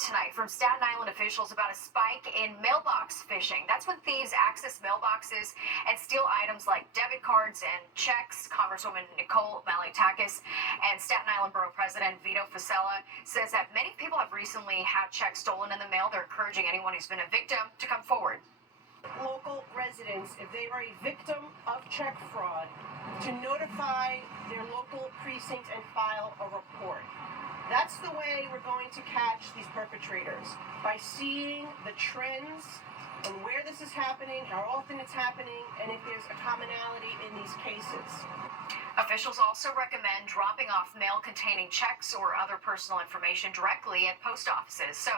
tonight from Staten Island officials about a spike in mailbox phishing. That's when thieves access mailboxes and steal items like debit cards and checks. Congresswoman Nicole Malliotakis and Staten Island Borough President Vito Fossella says that many people have recently had checks stolen in the mail. They're encouraging anyone who's been a victim to come forward. Local residents, if they are a victim of check fraud, to notify their local precinct and file a report. That's the way we're going to catch these perpetrators, by seeing the trends and where this is happening, how often it's happening, and if there's a commonality in these cases. Officials also recommend dropping off mail containing checks or other personal information directly at post offices. So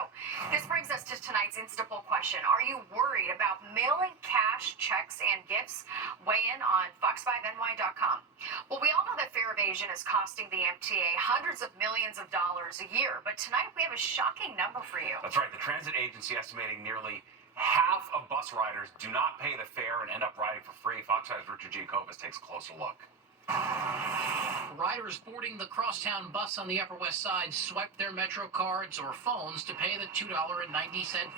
this brings us to tonight's Instapoll question. Are you worried about mailing cash, checks, and gifts? Weigh in on fox5ny.com. Well, we all know that fare evasion is costing the MTA hundreds of millions of dollars a year, but tonight we have a shocking number for you. That's right. The transit agency estimating nearly half of bus riders do not pay the fare and end up riding for free. Fox 5's Richard Giacobas takes a closer look. Riders boarding the crosstown bus on the Upper West Side swiped their Metro cards or phones to pay the $2.90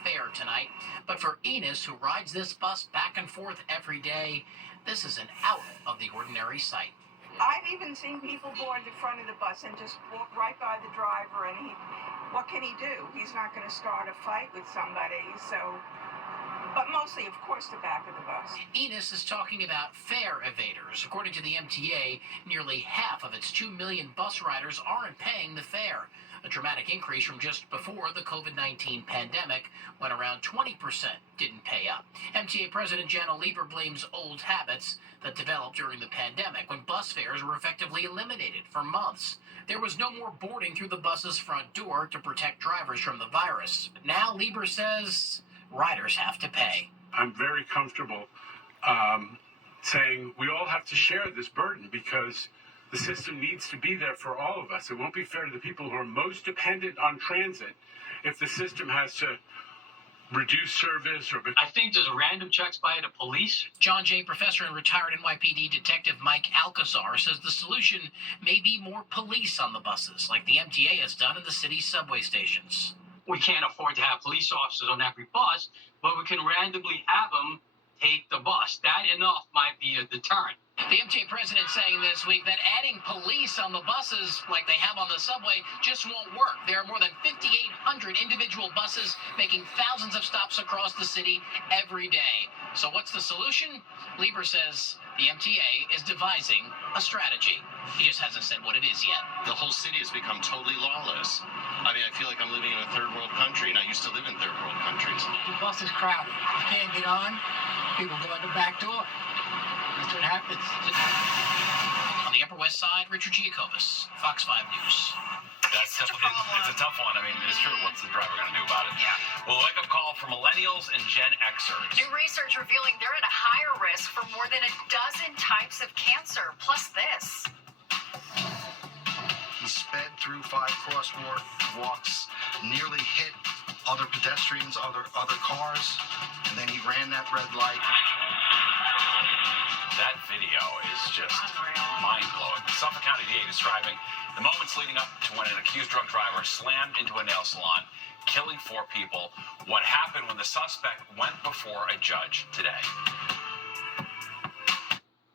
fare tonight. But for Enos, who rides this bus back and forth every day, this is an out of the ordinary sight. I've even seen people board the front of the bus and just walk right by the driver, and what can he do? He's not going to start a fight with somebody, so... But mostly, of course, the back of the bus. Enos is talking about fare evaders. According to the MTA, nearly half of its 2 million bus riders aren't paying the fare, a dramatic increase from just before the COVID-19 pandemic, when around 20% didn't pay up. MTA President Janno Lieber blames old habits that developed during the pandemic, when bus fares were effectively eliminated for months. There was no more boarding through the bus's front door to protect drivers from the virus. But now Lieber says riders have to pay. I'm very comfortable saying we all have to share this burden, because the system needs to be there for all of us. It won't be fair to the people who are most dependent on transit if the system has to reduce service or... I think there's random checks by the police. John Jay, professor and retired NYPD detective Mike Alcazar, says the solution may be more police on the buses, like the MTA has done in the city's subway stations. We can't afford to have police officers on every bus, but we can randomly have them take the bus. That enough might be a deterrent. The MTA president saying this week that adding police on the buses like they have on the subway just won't work. There are more than 5,800 individual buses making thousands of stops across the city every day. So what's the solution? Lieber says the MTA is devising a strategy. He just hasn't said what it is yet. The whole city has become totally lawless. I mean, I feel like I'm living in a third world country, and I used to live in third world countries. The bus is crowded. You can't get on. People go out the back door. That's what happens. On the Upper West Side, Richard Giacobas, Fox 5 News. It's a tough one. I mean, it's true. What's the driver going to do about it? Yeah. Well, wake-up call for millennials and Gen Xers. New research revealing they're at a higher risk for more than a dozen types of cancer. Plus this. He sped through 5 crosswalks, nearly hit other pedestrians, other cars, and then he ran that red light. That video is just mind-blowing. The Suffolk County DA describing the moments leading up to when an accused drunk driver slammed into a nail salon, killing 4 people. What happened when the suspect went before a judge today.